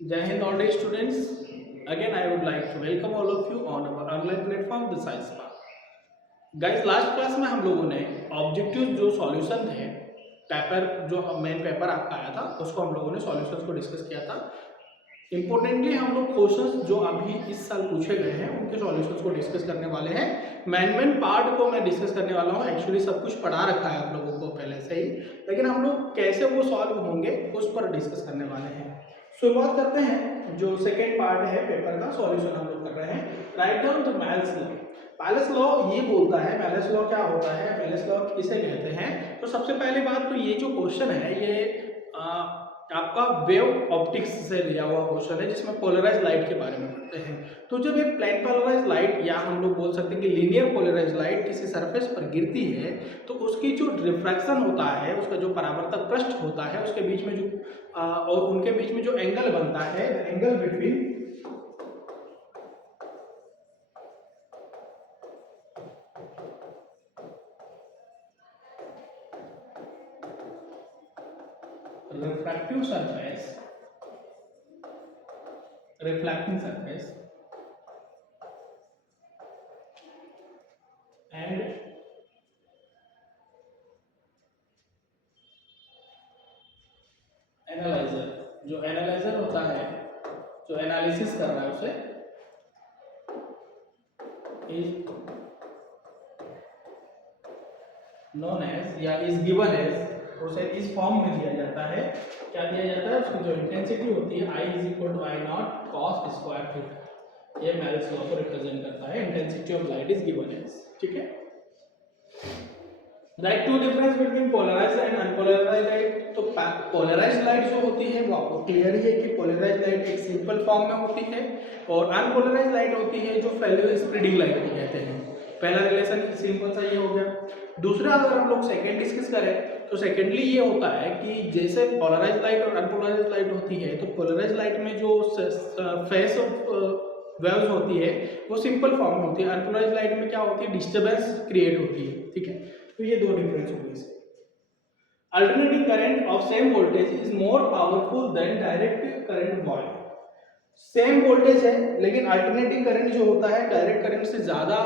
Jai Hind all day students. Again, I would like to welcome all of you on our online platform, The Science Park. Guys last class में हम लोगों ने objective जो solution थे paper जो main paper आपका आया था उसको हम लोगों ने सॉल्यूशंस को डिस्कस किया था। इंपॉर्टेंटली हम लोग क्वेश्चंस जो अभी इस साल पूछे गए हैं उनके सॉल्यूशंस को डिस्कस करने वाले हैं। मेन पार्ट को मैं डिस्कस करने वाला हूँ। एक्चुअली सब कुछ पढ़ा रखा है आप लोगों को पहले से ही, लेकिन हम लोग कैसे वो सॉल्व होंगे उस पर डिस्कस करने वाले हैं। शुरुआत करते हैं। जो सेकेंड पार्ट है पेपर का सॉल्यूशन हम लोग कर रहे हैं। Write down the Malus law. पैलेस लॉ ये बोलता है, पैलेस लॉ क्या होता है, पैलेस लॉ किसे कहते हैं। तो सबसे पहली बात तो ये जो क्वेश्चन है ये आपका वेव ऑप्टिक्स से लिया हुआ क्वेश्चन है जिसमें पोलराइज लाइट के बारे में पढ़ते हैं। तो जब एक प्लेन पोलराइज लाइट या हम लोग बोल सकते हैं कि लीनियर पोलराइज लाइट किसी सरफेस पर गिरती है तो उसकी जो रिफ्रैक्शन होता है, उसका जो परावर्तक पृष्ठ होता है, उसके बीच में जो और उनके बीच में जो एंगल बनता है, angle between refractive surface, reflecting surface and analyser. जो एनालाइजर होता है, जो एनालिसिस कर रहा है उसे इज नोन एज या इज गिवन एज, उसे इस फॉर्म में दिया जाता है। क्या दिया जाता है, उसकी जो इंटेंसिटी होती है I is equal to I not cos square theta. ये मैल्स लॉ को रिप्रेजेंट करता है। Intensity of light is given as, ठीक है। Write to difference between polarised and unpolarised light. तो पोलराइज्ड लाइट जो होती है वो आपको क्लियर ही है कि पोलराइज्ड लाइट एक सिंपल फॉर्म में होती है और अनपोलराइज्ड लाइट होती है जो फैले स्प्रेडिंग लाइट को कहते हैं। पहला रिलेशन सिंपल सा ये हो गया। दूसरा अगर हम लोग सेकेंड डिस्कस करें तो सेकेंडली ये होता है कि जैसे पोलराइज्ड लाइट और अनपोलराइज्ड लाइट होती है तो पोलराइज्ड लाइट में जो फेस ऑफ वेव्स होती है वो सिंपल फॉर्म में होती है। अनपोलराइज्ड लाइट में क्या होती है, डिस्टर्बेंस क्रिएट होती है, ठीक है। तो ये दो डिफरेंस हो गए। Alternating current of same voltage is more powerful than direct current boy. Same voltage है लेकिन अल्टरनेटिंग करंट जो होता है डायरेक्ट करंट से ज्यादा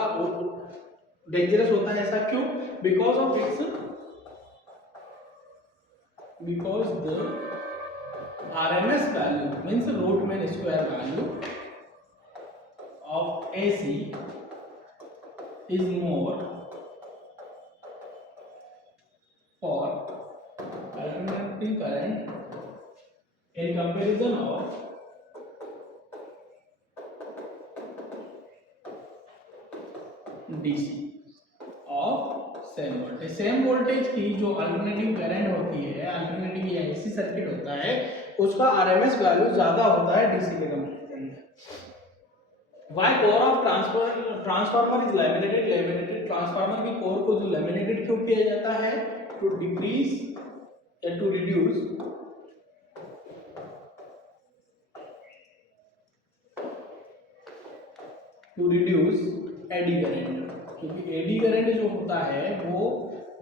डेंजरस होता है। ऐसा क्यों? Because of it's because the RMS value means root mean square value of AC is more for alternating current in comparison of DC of same voltage. Same voltage की जो alternating current होती है, alternating या AC circuit होता है, उसका RMS value ज्यादा होता है DC के कंपैरिजन में। Why core of transformer is laminated. Laminated transformer की कोर को जो लैमिनेटेड क्यों किया जाता है? टू डिक्रीज या टू रिड्यूस एडी करंट। क्योंकि एडी करंट जो होता है वो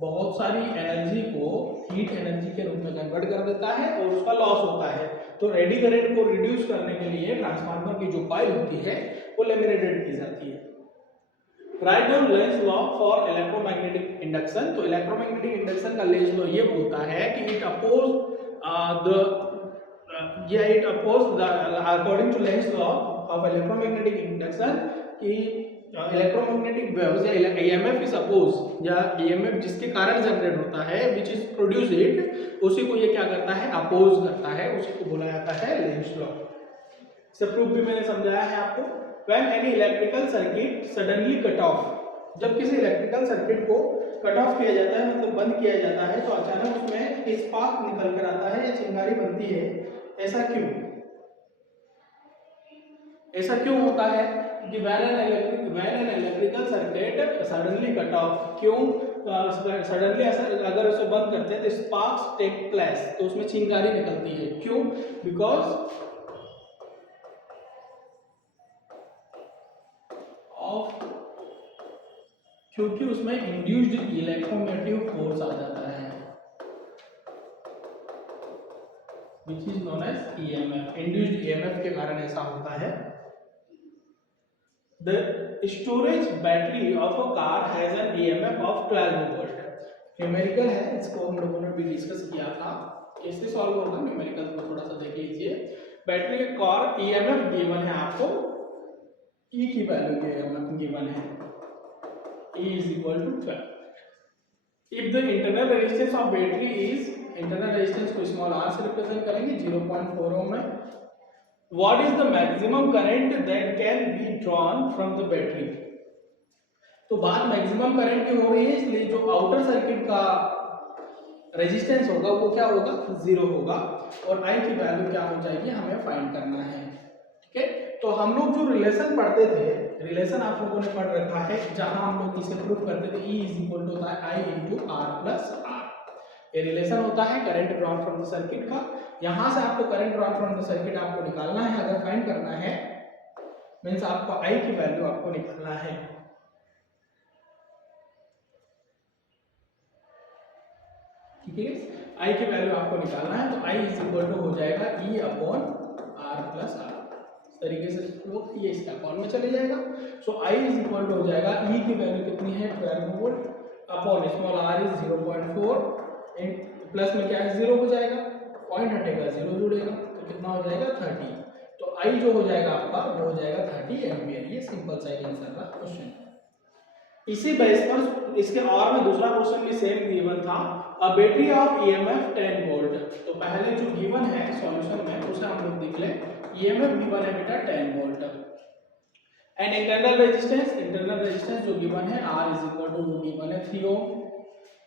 बहुत सारी एनर्जी को हीट एनर्जी के रूप में कन्वर्ट कर देता है और उसका लॉस होता है। तो एडी करंट को रिड्यूस करने के लिए ट्रांसफार्मर की जो कॉइल होती है वो लैमिनेटेड की जाती है। Write down Lenz law for electromagnetic induction. तो इलेक्ट्रोमैग्नेटिक इंडक्शन का लेंज लॉ ये बोलता है कि it oppose according to Lenz law of electromagnetic induction कि इलेक्ट्रोमैग्नेटिक वेव्स या EMF इज अपोज या EMF जिसके कारण जनरेट होता है विच इज प्रोड्यूस इट, उसी को ये क्या करता है, अपोज करता है। उसी को बोला जाता है लेंज लॉ। से प्रूफ भी मैंने समझाया है आपको। When any electrical circuit suddenly cut off, जब किसी इलेक्ट्रिकल सर्किट को कट ऑफ किया जाता है मतलब बंद किया जाता है तो अचानक उसमें स्पार्क निकल कर आता है या चिंगारी बनती है। ऐसा क्यों? ऐसा क्यों होता है कि when an electrical circuit suddenly cut off, क्यों सडनली अगर उसे बंद करते हैं तो स्पार्क्स टेक प्लेस, तो उसमें चिंगारी निकलती है। क्यों? बिकॉज ऑफ, क्योंकि उसमें इंड्यूस्ड इलेक्ट्रोमैग्नेटिक फोर्स आ जाता है। Which is known as EMF। Induced EMF के कारण ऐसा होता है। The storage battery of a car has an EMF of 12 volt. Numerical है, इसको हम लोगों ने भी डिस्कस किया था, कैसे सॉल्व होगा न्यूमेरिकल को थोड़ा सा देख लीजिए। बैटरी कार EMF गिवन है आपको, E की वैल्यू गिवन है, E is equal to 12। If the internal resistance of battery is, internal resistance को स्मॉल r से रिप्रेजेंट करेंगे 0.4 ओम में। What is the maximum current that can be drawn from the battery? तो बात maximum current की हो रही है, इसलिए जो आउटर सर्किट का रेजिस्टेंस होगा वो क्या होगा, 0 होगा, और I की वैल्यू क्या हो जाएगी, हमें फाइंड करना है। ठीक है, तो हम लोग जो रिलेशन पढ़ते थे, रिलेशन आप लोगों ने पढ़ रखा है, जहां हम लोग इसे प्रूव करते थे, E is equal to I into R plus R। ये रिलेशन होता है current drawn from the circuit का। यहां से आपको current drawn from the circuit आपको निकालना है, अगर फाइंड करना है मींस आपको I की वैल्यू आपको निकालना है। ठीक है, I की वैल्यू आपको निकालना है, तो I इज इक्वल टू हो जाएगा E upon R plus R। तरीके से वो ये इसका अपॉन में चले जाएगा। सो I इज इक्वल टू हो जाएगा, E की वैल्यू कितनी है 12 volt upon small r is 0.4, plus में क्या है 0 हो जाएगा, पॉइंट हटेगा 0 जुड़ेगा, तो कितना हो जाएगा 30। तो I जो हो जाएगा आपका वो हो जाएगा 30 एम्पियर। ये सिंपल सा आंसर का क्वेश्चन। इसी बेस पर इसके और में दूसरा क्वेश्चन भी सेम गिवन था, a battery of EMF 10 volt. तो पहले जो गिवन है सॉल्यूशन में उसे हम लोग देख लें। EMF गिवन है बेटा 10 वोल्ट एंड इंटरनल रेजिस्टेंस जो गिवन है R इज इक्वल टू वो गिवन है 3 ohm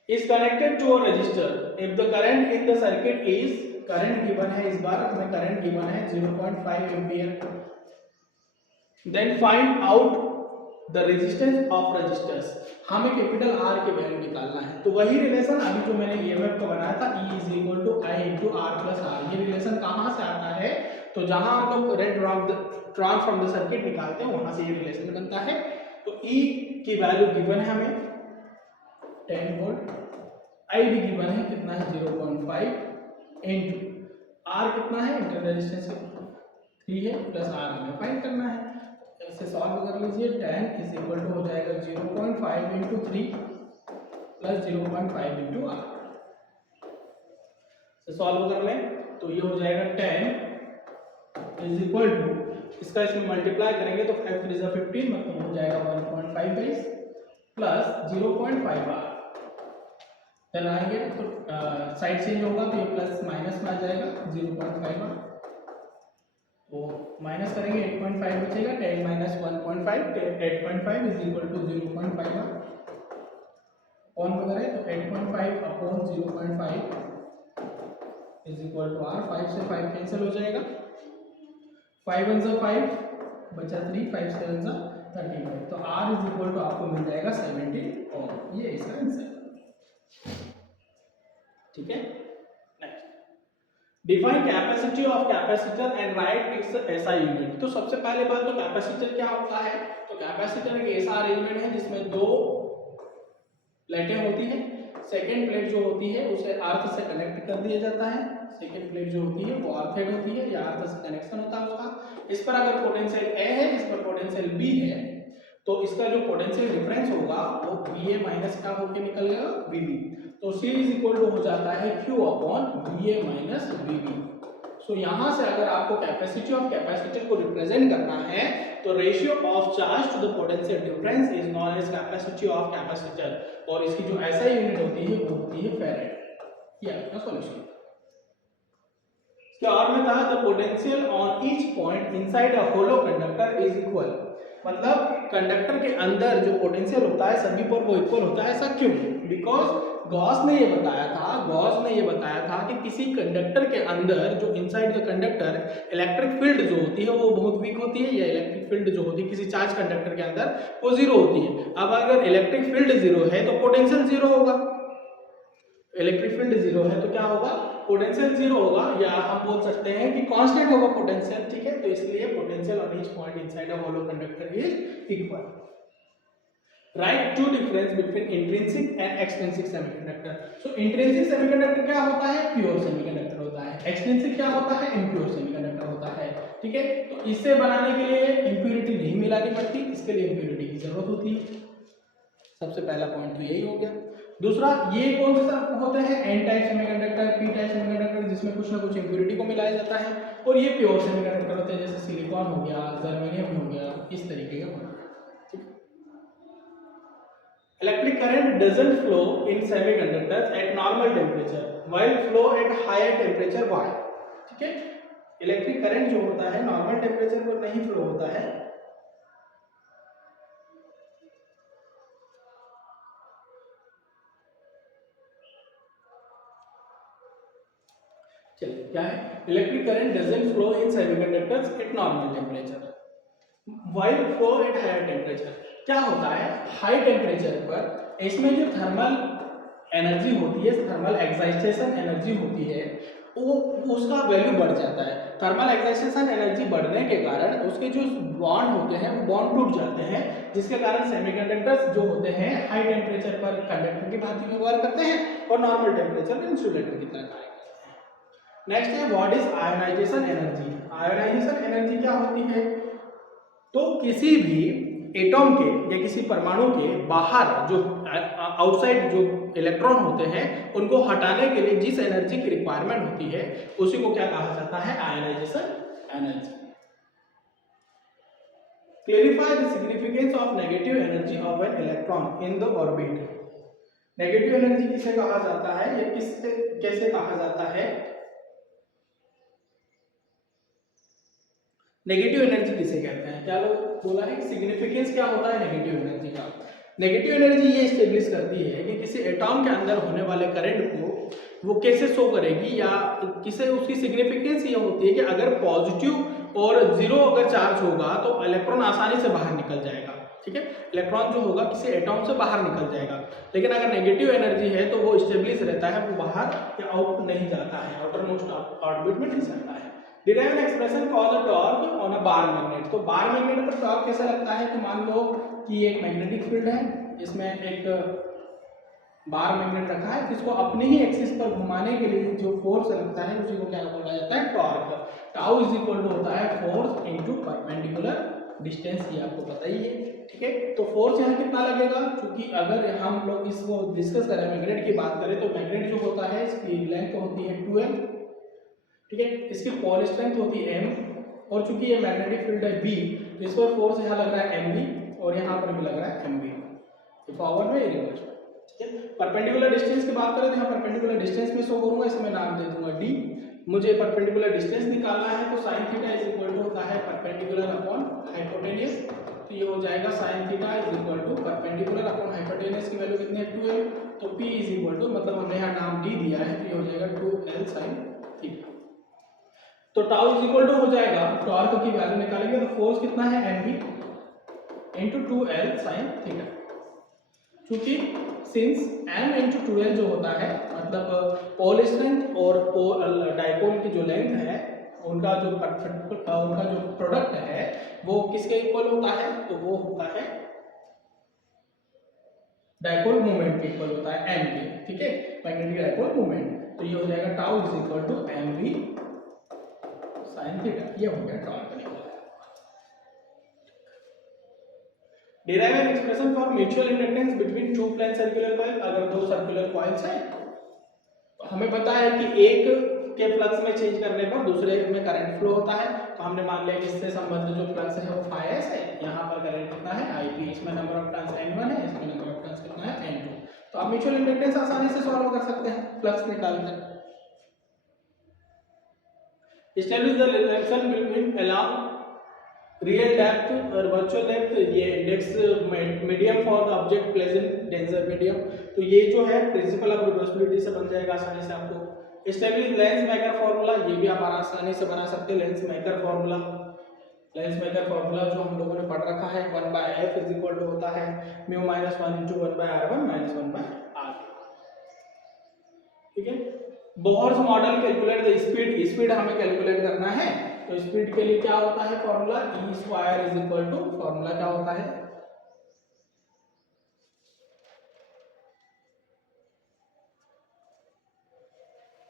is connected to a resistor. If the current in the circuit is, current given है, इस बार हमें करंट गिवन है 0.5 ampere, then find out the resistance of resistors. हमें capital R की value निकालना है। तो वही रिलेशन अभी जो मैंने EMF का बनाया था, E is equal to I into R plus R। ये रिलेशन कहाँ से आता है, तो जहां हम लोग current drawn from the circuit निकालते हैं वहां से ये रिलेशन बनता है। तो E की वैल्यू गिवन है हमें 10 वोल्ट, I भी गिवन है कितना है 0.5 इंटू R कितना है, इंटरनल रेजिस्टेंस 3 है, प्लस R हमें फाइंड करना है। इसे सॉल्व कर लीजिए, 10 इज इक्वल टू हो जाएगा 0.5 इंटू 3 प्लस 0.5 इंटू R। इसे सॉल्व कर लें तो ये हो जाएगा 10 इज इक्वल टू, इसका इसमें मल्टीप्लाई करेंगे तो 5 3 जा 15, मतलब हो जाएगा 1.5 प्लस 0.5 R। फिर आएंगे तो साइड चेंज होगा तो ये प्लस माइनस में आ जाएगा 0.5 R, तो माइनस करेंगे 8.5 बचेगा, 10 minus 1.5, 8.5 is equal to 0.5 R। कौन करें तो 8.5 upon 0.5 is equal to R। 5 से 5 कैंसिल हो जाएगा, 5 1 जा 5 बचा 3, 5 7 जा 35, तो R इज इक्वल टू आपको मिल जाएगा 70 ओम। ये इसका आंसर। ठीक है, define capacity of capacitor and right it's SI unit. तो सबसे पहले बात तो कैपेसिटर क्या होता है, तो कैपेसिटर एक ऐसा अरेंजमेंट है जिसमें दो प्लेटें होती हैं। सेकेंड प्लेट जो होती है उसे अर्थ से कनेक्ट कर दिया जाता है, सेकेंड प्लेट जो होती है वो अर्थेड होती है या अर्थ से कनेक्शन होता है उसका। इस पर अगर पोटेंशियल A है, इस पर पोटेंशियल B है, तो इसका जो पोटेंशियल डिफरेंस होगा वो VA माइनस का होकर निकलेगा VB। तो C इज इक्वल टू हो जाता है Q upon VA minus VB। So यहाँ से अगर आपको कैपेसिटी ऑफ कैपेसिटर को रिप्रेजेंट करना है तो ratio of charge to the potential difference is known as capacity of capacitor, और इसकी जो SI यूनिट होती है वो होती है फैराड। ये आपका सॉल्यूशन। इसके और में कहा the potential on each point inside a hollow conductor is equal, मतलब कंडक्टर के अंदर जो पोटेंशियल होता है सभी पर वो इक्वल होता है। ऐसा क्यों? बिकॉज गॉस ने ये बताया था कि किसी कंडक्टर के अंदर जो inside the conductor electric field जो होती है वो बहुत वीक होती है, या इलेक्ट्रिक फील्ड जो होती है किसी चार्ज कंडक्टर के अंदर वो जीरो होती है। अब अगर इलेक्ट्रिक फील्ड जीरो है तो पोटेंशियल जीरो होगा, इलेक्ट्रिक फील्ड जीरो है तो क्या होगा, पोटेंशियल जीरो होगा, या हम बोल सकते हैं कि कांस्टेंट होगा पोटेंशियल। ठीक है, तो इसलिए potential on each point inside a hollow conductor is equal. Write to difference between intrinsic and extrinsic semiconductor. So intrinsic semiconductor क्या होता है? प्योर सेमीकंडक्टर होता है। एक्सट्रिंसिक क्या होता है? इम्प्योर सेमीकंडक्टर होता है। ठीक है, तो इसे बनाने के लिए इंप्योरिटी नहीं मिलानी पड़ती, इसके लिए इंप्योरिटी की जरूरत होती है। सबसे पहला पॉइंट तो यही हो गया। दूसरा, ये कौन से सब होते हैं? N type semiconductor, P type semiconductor, जिसमें कुछ ना कुछ इंप्योरिटी को मिलाया जाता है। और ये प्योर सेमीकंडक्टर होते हैं, जैसे सिलिकॉन हो गया, जर्मेनियम हो गया, इस तरीके के। Electric current doesn't flow in semiconductors at normal temperature while flow at higher temperature. Why? ठीक है, इलेक्ट्रिक करंट जो होता है नॉर्मल टेम्परेचर पर नहीं फ्लो होता है। चलिए, क्या है? Electric current doesn't flow in semiconductors at normal temperature while flow at higher temperature. क्या होता है? हाई टेम्परेचर पर इसमें जो थर्मल एनर्जी होती है, थर्मल एक्साइटेशन एनर्जी होती है, वो उसका वैल्यू बढ़ जाता है। थर्मल एक्साइटेशन एनर्जी बढ़ने के कारण उसके जो बॉन्ड होते हैं वो बॉन्ड टूट जाते हैं, जिसके कारण सेमीकंडक्टर्स जो होते हैं हाई टेम्परेचर पर कंडक्टर की भांति व्यवहार करते हैं और नॉर्मल टेम्परेचर पर इंसुलेटर की तरह कार्य करते हैं। नेक्स्ट है what is ionisation energy. Ionisation energy क्या होती है? तो किसी भी एटॉम के या किसी परमाणु के बाहर जो आउटसाइड जो इलेक्ट्रॉन होते हैं उनको हटाने के लिए जिस एनर्जी की रिक्वायरमेंट होती है उसी को क्या कहा जाता है? Ionisation energy. Clarify the significance of negative energy of an electron in the orbit. Negative energy किसे कहा जाता है या किससे कैसे कहा जाता है? नेगेटिव एनर्जी किसे कहते हैं? क्या लोग बोला है? सिग्निफिकेंस क्या होता है नेगेटिव एनर्जी का? नेगेटिव एनर्जी ये एस्टेब्लिश करती है कि किसी एटॉम के अंदर होने वाले करंट को वो कैसे शो करेगी, या किसे उसकी सिग्निफिकेंस ये होती है कि अगर पॉजिटिव और जीरो अगर चार्ज होगा तो इलेक्ट्रॉन आसानी से बाहर निकल जाएगा। ठीक है, इलेक्ट्रॉन जो होगा किसी एटॉम से बाहर निकल जाएगा। लेकिन अगर नेगेटिव एनर्जी है तो वो स्टेब्लिश रहता है, वो बाहर या आउट नहीं जाता है, आउटर मोस्ट ऑर्बिट में नहीं जाता है। Derive an expression for the torque on a bar magnet. तो बार मैग्नेट पर टॉर्क कैसा लगता है? तो मान लो कि एक मैग्नेटिक फील्ड है, इसमें एक बार मैग्नेट रखा है, जिसको अपने ही एक्सिस पर घुमाने के लिए जो फोर्स लगता है उसी को क्या बोला जाता है? Torque. Tau is equal to होता है फोर्स इनटू परपेंडिकुलर डिस्टेंस, ये आपको पता ही है। ठीक है, तो फोर्स यहाँ कितना लगेगा? क्योंकि अगर हम लोग इसको डिस्कस करें, मैग्नेट की बात करें, तो मैग्नेट जो होता है इसकी लेंथ होती है 2l। ठीक है, इसकी पोल स्ट्रेंथ होती है m, और चूंकि ये मैग्नेटिक फील्ड है B, तो इस पर फोर्स यहाँ लग रहा है mb और यहाँ पर भी लग रहा है mb, फॉरवर्ड में रिवर्स में। ठीक है, परपेंडिकुलर डिस्टेंस की बात करें तो यहाँ परपेंडिकुलर डिस्टेंस में शो करूंगा, इसमें नाम दे दूंगा d। मुझे परपेंडिकुलर डिस्टेंस निकालना है तो sin theta is equal to होता है परपेंडिकुलर अपॉन हाइपोटेन्यूज। तो ये हो जाएगा sin theta is equal to perpendicular upon hypotenuse की वैल्यू कितनी है? 2l। तो p इज इक्वल टू, मतलब हमने यहाँ नाम d दिया है, तो ये हो जाएगा 2l sin थीटा। तो टाउ इज इक्वल टू हो जाएगा, टॉर्क की वैल्यू निकालेंगे तो फोर्स कितना है? mb into 2l sin theta. क्योंकि सिंस m इंटू 2l जो होता है, मतलब पोल स्ट्रेंथ और डाइपोल की जो लेंथ है उनका जो प्रोडक्ट है वो किसके इक्वल होता है? तो वो होता है डाइपोल मोमेंट के इक्वल होता है, m के। ठीक है, मैग्नेटिक डाइपोल मोमेंट। तो ये हो जाएगा tau is equal to mv sin theta. ये हो गया टॉर्क निकला। Derive an expression for mutual inductance between two plane circular coil. अगर दो सर्कुलर कॉइल्स हैं तो हमें पता है कि एक के फ्लक्स में चेंज करने पर दूसरे में करंट फ्लो होता है। तो हमने मान लिया कि इससे संबंधित जो फ्लक्स है वो φs है, यहाँ पर करंट कितना है? Ip। इसमें नंबर ऑफ टर्न्स n1 है, इसमें नंबर ऑफ टर्न्स कितना है? n2। तो आप म्यूचुअल इंडक्टेंस आसानी से सॉल्व कर सकते हैं फ्लक्स निकालकर। Establish the relation between along real depth और virtual depth। ये index medium for the object pleasant denser medium. तो ये जो है प्रिंसिपल ऑफ रिवर्सिबिलिटी से बन जाएगा आसानी से आपको। Establish lens maker formula. ये भी आप आसानी से बना सकते हैं lens maker formula. Lens maker formula जो हम लोगों ने पढ़ रखा है, 1/f इज इक्वल टू होता है mu minus 1 into 1/r1 minus 1/r। ठीक है, Bohr's model calculate the speed. Speed हमें कैलकुलेट करना है, तो स्पीड के लिए क्या होता है formula? e² is equal to, formula क्या होता है?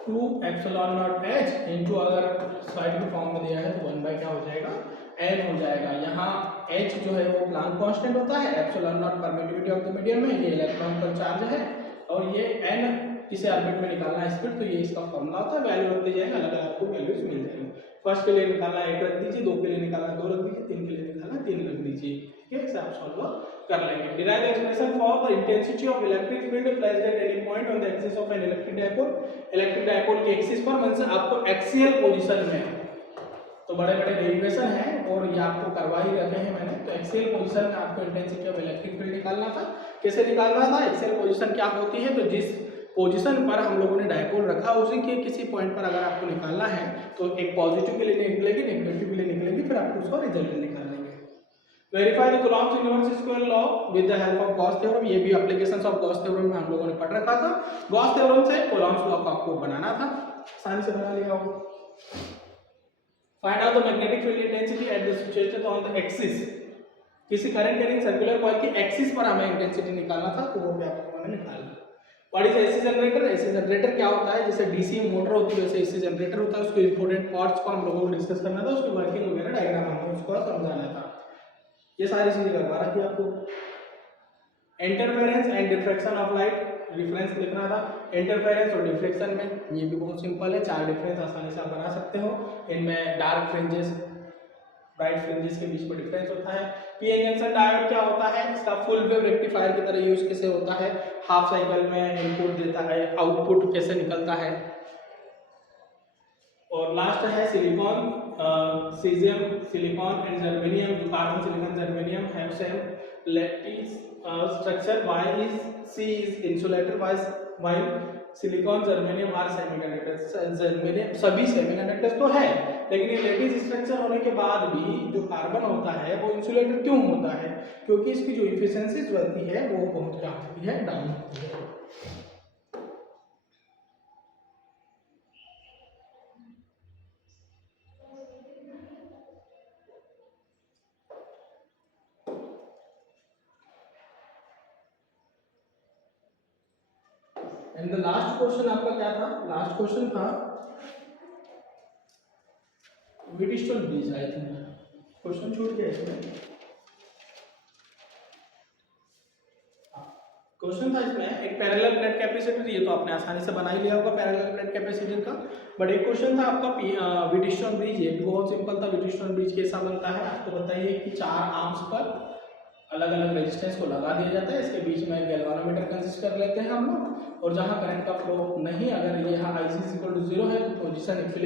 2 एप्सिलॉन नॉट एच इंटू, अगर साइड के फॉर्म में दिया है तो 1 बाई क्या हो जाएगा, एन हो जाएगा। यहाँ एच जो है वो प्लांक कांस्टेंट होता है, epsilon not permittivity of the medium में, ये इलेक्ट्रॉनिकल चार्ज है, और ये एन किसी ऑर्बिट में निकालना है स्पीड, तो ये इसका फॉर्मूला होता है। वैल्यू रख दी जाएगी, अलग अलग आपको वैल्यूज मिल जाएंगे। फर्स्ट के लिए निकालना 1 रख दीजिए, 2 के लिए निकालना 2 रख दीजिए, 3 के लिए निकालना 3 रख दीजिए। ठीक है, इसे आप सॉल्व कर लेंगे। Derive the expression for the intensity of electric field placed at any point on the axis of an electric dipole. Electric dipole के एक्सिस पर, मतलब आपको एक्सियल पोजीशन में, तो बड़े बड़े डेरिवेशन है और ये आपको करवा ही रखे हैं मैंने। तो एक्सियल पोजीशन में आपको इंटेंसिटी ऑफ इलेक्ट्रिक फील्ड निकालना था। कैसे निकालना था? एक्सियल पोजीशन क्या होती है, तो जिस पोजीशन पर हम लोगों ने डायपोल रखा उसी के किसी पॉइंट पर अगर आपको निकालना है तो एक पॉजिटिव के लिए निकलेगी, नेगेटिव के लिए निकलेगी, फिर आपको उसका रिजल्ट निकाल लेंगे। Verify the Coulomb's inverse square law with the help of Gauss theorem. ये भी एप्लीकेशंस ऑफ गॉस थ्योरम में हम लोगों ने पढ़ रखा था। गॉस थ्योरम से कूलॉम्स लॉ को आपको बनाना था, आसानी से बना लिया होगा। Find out the magnetic field intensity at the situation on the axis. किसी करंट कैरिंग सर्कुलर कॉइल की एक्सिस पर हमें इंटेंसिटी निकालना था, तो वो भी आपको मैंने निकाल लिया। What is AC generator? AC generator क्या होता है, जैसे डीसी मोटर होती है वैसे एसी जनरेटर होता है। उसके इंपोर्टेंट पार्ट्स को हम लोगों को डिस्कस करना था, उसकी वर्किंग वगैरह डायग्राम हमको उसको समझाना था। ये सारी चीजें करवा रखी आपको। Interference and diffraction of light, difference लिखना था इंटरफेरेंस और डिफ्लेक्शन में। ये भी बहुत सिंपल है, 4 डिफरेंस आसानी से आप बना सकते हो। इनमें डार्क फ्रिंजेस ब्राइट फ्रिंजेस के बीच में डिफरेंस होता है। पीएन जंक्शन डायोड क्या होता है, इसका फुल वेव रेक्टिफायर की तरह यूज कैसे होता है, हाफ साइकिल में इनपुट देता है, आउटपुट कैसे निकलता है। और लास्ट है silicon, caesium, silicon and germanium. जो carbon, silicon, germanium have same lattice structure, while is C is insulator, while silicon, germanium are semiconductors. Germanium सभी सेमीकंडक्टर्स तो है, लेकिन ये लैटिस स्ट्रक्चर होने के बाद भी जो कार्बन होता है वो इंसुलेटर क्यों होता है, क्योंकि इसकी जो इफिशिएंसी रहती है वो बहुत क्या होती है, डाउन होती है। एंड द लास्ट क्वेश्चन आपका क्या था? लास्ट क्वेश्चन था व्हिटस्टोन ब्रिज। आई थिंक क्वेश्चन छूट गया इसमें। क्वेश्चन था इसमें एक पैरेलल प्लेट कैपेसिटर, ये तो आपने आसानी से बना ही लिया होगा पैरेलल प्लेट कैपेसिटर का। बट एक क्वेश्चन था आपका व्हिटस्टोन ब्रिज, ये भी बहुत सिंपल था। व्हिटस्टोन ब्रिज कैसा बनता है आपको बताइए कि 4 आर्म्स पर अलग अलग रेजिस्टेंस को लगा दिया जाता है, इसके बीच में गैल्वानोमीटर कंसिडर कर लेते हैं हम लोग, और जहां करंट का फ्लो नहीं, अगर यहाँ IC = 0 है तो पोजीशन इक्विलिब्रियम